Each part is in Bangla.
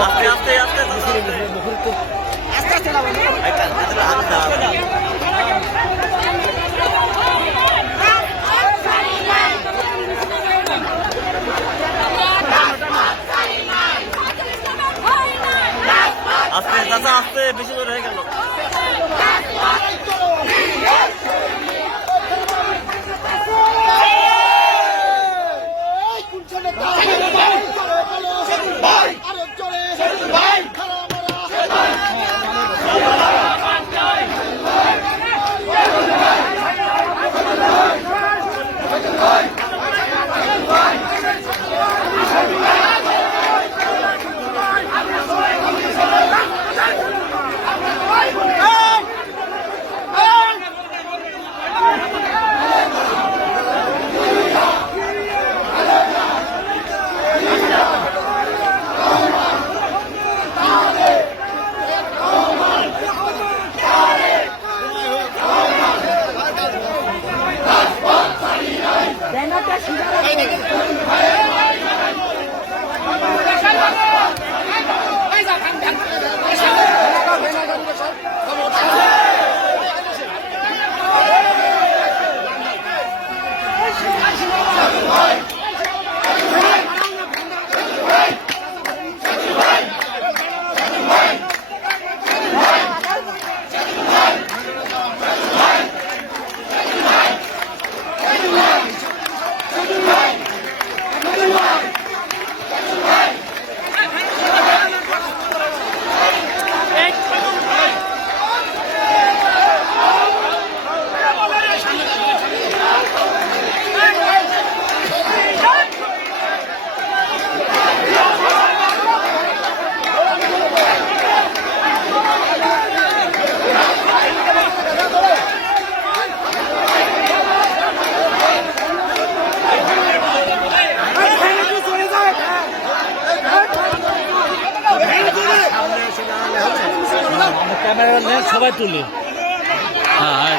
আস্তে আস্তে আস্তে আস্তে চাচা আস্তে বেশি দূর হয়ে গেল। ক্যামেরা সবাই তুলি। হ্যাঁ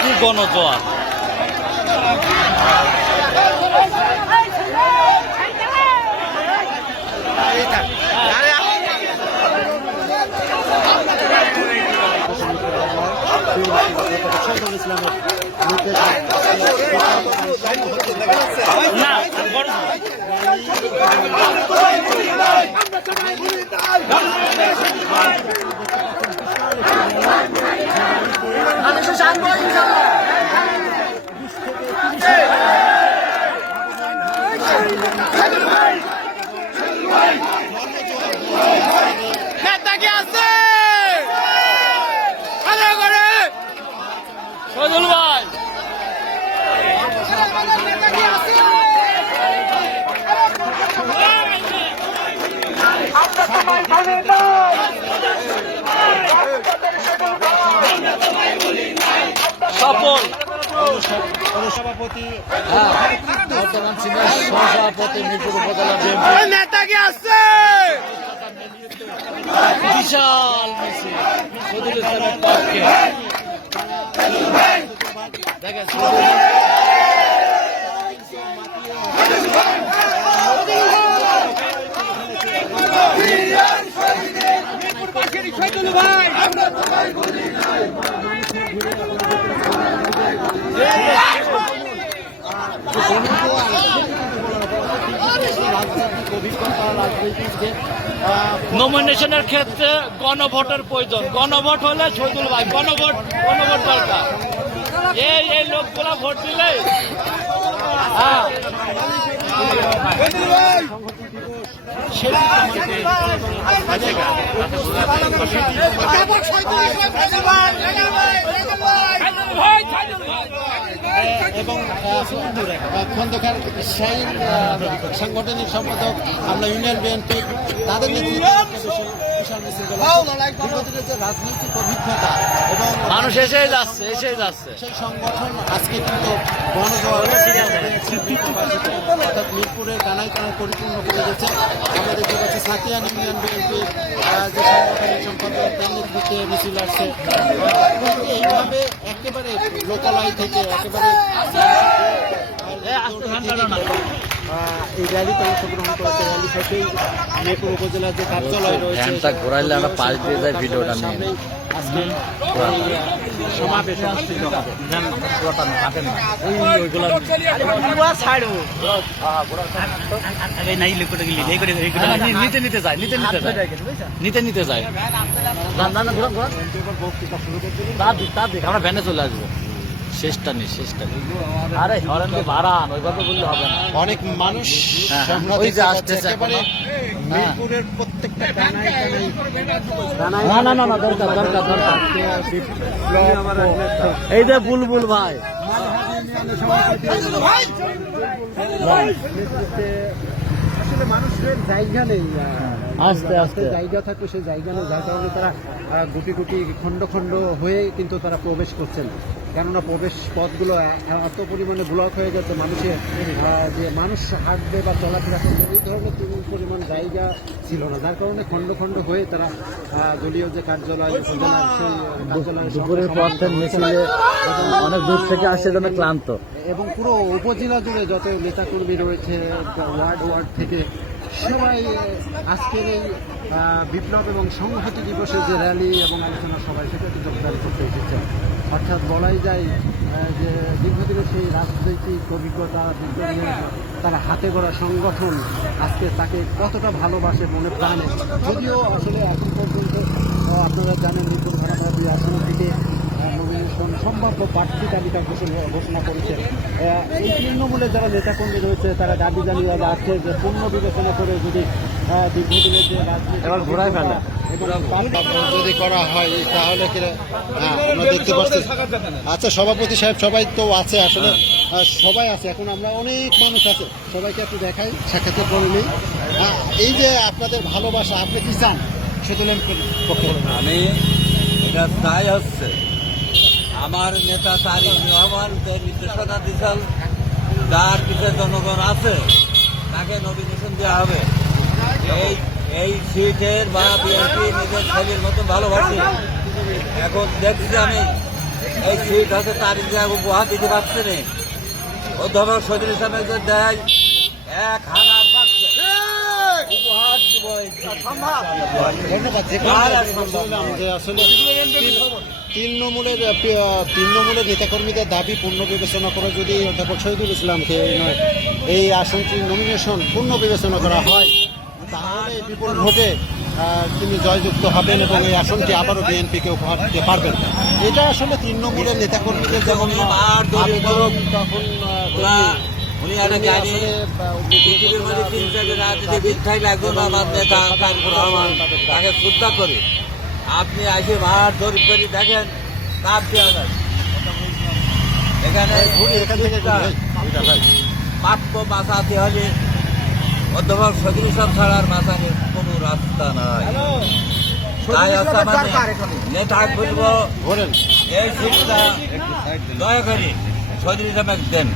কি গণজোয়ার সজল ভাই সফল সভাপতি বর্তমান সিনিয়র সহসভাপতি মিরপুর উপজেলা বিএনপি নেতাকে আসছে বিশাল মিছিল সদুল ইসলামের পক্ষে দেখেন নমিনেশনের ক্ষেত্রে গণভোটের প্রয়োজন। গণভোট হলে শহীদুল ভাই গণভোট দরকার। এই লোকগুলা ভোট দিলে এবং খন্দকার শাহীন সাংগঠনিক সম্পাদক, আমরা ইউনিয়ন বিএনপি তাদের নেতৃত্বে একটা বিশাল মিছিল হলো। দীর্ঘদিনের যে রাজনৈতিক অভিজ্ঞতা এবং মানুষ এসেই যাচ্ছে সেই সংগঠন আজকে কিন্তু গণজোয়ার অর্থাৎ মিরপুরের কানায় কানায় পরিপূর্ণ করে গেছে। আমরা দেখতে পাচ্ছি সাতিয়ান ইউনিয়ন বিএনপি যে সাংগঠনিক সম্পাদক তার নেতৃত্বে মিছিল আসছে। এইভাবে একেবারে লোকালয় থেকে একেবারে এই র্যালিতে অংশগ্রহণ করেছে। র্যালি শেষেই মিরপুর উপজেলার যে কার্যালয় রয়েছে ঘোরাইলে আমরা পাশ দিয়ে যাই ভিডিওটা নিয়ে আজকে এই সমাবেশ অনুষ্ঠিত হবে। নিতে যায় আমরা ভ্যানে চলে আসবো। শেষটা নেই আরে হরেন বাড়ান ওইভাবে বললে হবে না। অনেক মানুষ হ্যাঁ, আমরা ওই যে দেখতে পাচ্ছি আসতেছে একেবারে এখনো। মিরপুরের প্রত্যেকটা কানায় কানায় না দরকার এই যে বুলবুল ভাই আসলে মানুষের জায়গা নেই, আস্তে জায়গা থাকলে সেই জায়গা নেই, যার কারণে তারা গুটি গুটি খণ্ড খণ্ড হয়ে কিন্তু তারা প্রবেশ করছেন। কেননা প্রবেশ পথগুলো এত পরিমাণে ব্লক হয়ে গেছে, মানুষের যে মানুষ হাঁটবে বা চলাফেরা করবে এই ধরনের কোনো পরিমাণ জায়গা ছিল না, যার কারণে খণ্ড খণ্ড হয়ে তারা দলীয় যে কার্যালয় উপজেলার সেই কার্যালয় দুপুরের পর মিছিলে অনেক দূর থেকে আসে জন্য ক্লান্ত এবং পুরো উপজেলা জুড়ে যত নেতাকর্মী রয়েছে ওয়ার্ড থেকে সবাই আজকের এই বিপ্লব এবং সংহতি দিবসের যে র্যালি এবং আলোচনা সবাই সেটাতে যোগদান করতে এসেছে। অর্থাৎ বলাই যায় যে দীর্ঘদিনের সেই রাজনৈতিক অভিজ্ঞতা বিপ্লবের তারা হাতে গড়া সংগঠন আজকে তাকে কতটা ভালোবাসে মনে প্রাণে। যদিও আসলে এখন পর্যন্ত আপনারা জানেন মিরপুর ভাড়া দুই আসন থেকে নমিনেশন সম্ভাব্য প্রার্থী তালিকা ঘোষণা করেছে। এই তৃণমূলের যারা নেতাকর্মী রয়েছে তারা দাবি জানিয়ে আসছে যে পূর্ণ বিবেচনা করে যদি দীর্ঘদিনের যে যদি করা হয় তাহলে আমরা দেখতে পাচ্ছি। আচ্ছা সভাপতি সাহেব সবাই তো আছে, আসলে সবাই আছে, এখন আমরা অনেক মানুষ আছে, সবাইকে একটু দেখাই, সাক্ষাৎকার করে নিই। এই যে আপনাদের ভালোবাসা, আপনি কি চান সেতুলেন পক্ষে? আমি এটা চাই হচ্ছে আমার নেতা তারিক রহমান যে নির্দেশনা দিচ্ছেন, যার পিছিয়ে জনগণ আছে তাকে নমিনেশন দেওয়া হবে। এই সিটের বা বিএনপি নিজের ছেলের মতো ভালোবাসি। এখন দেখছি আমি এই সিট হচ্ছে তারিখ উপহার দিতে পারছে না। অধ্যাপক শহীদুল ইসলামের যে দেয় 1000 পাচ্ছে উপহার দিব। ধন্যবাদ। যে আসলে তৃণমূলের নেতাকর্মীদের দাবি পূর্ণ বিবেচনা করে যদি অধ্যাপক শহীদুল ইসলামকে এই আসনটি নমিনেশন পূর্ণ বিবেচনা করা হয় তাহলে বিপুল ভোটে তিনি জয়যুক্ত হবেন এবং এই আসনটি আবারও বিএনপিকে উপহার দিতে পারবেন। এটা আসলে তৃণমূলের নেতাকর্মীদের যেমন তখন উনি একটা জানি পৃথিবীর মধ্যে 3-4 রাজনীতিবিদ থাকলে একজন আমার নেতা তারিক রহমান, তাকে শ্রদ্ধা করি। আপনি এসে মাঠ দৌড় করে দেখেন তাপ দেওয়া যায় এখানে প্রাপ্য বাঁচাতে হলে অধ্যাপক শহীদুল ইসলাম ছাড়ার বাঁচানোর কোনো রাস্তা নাই। তাই নেতা বলবো এই সিটটা দয়া করে শহীদুল ইসলাম দেন।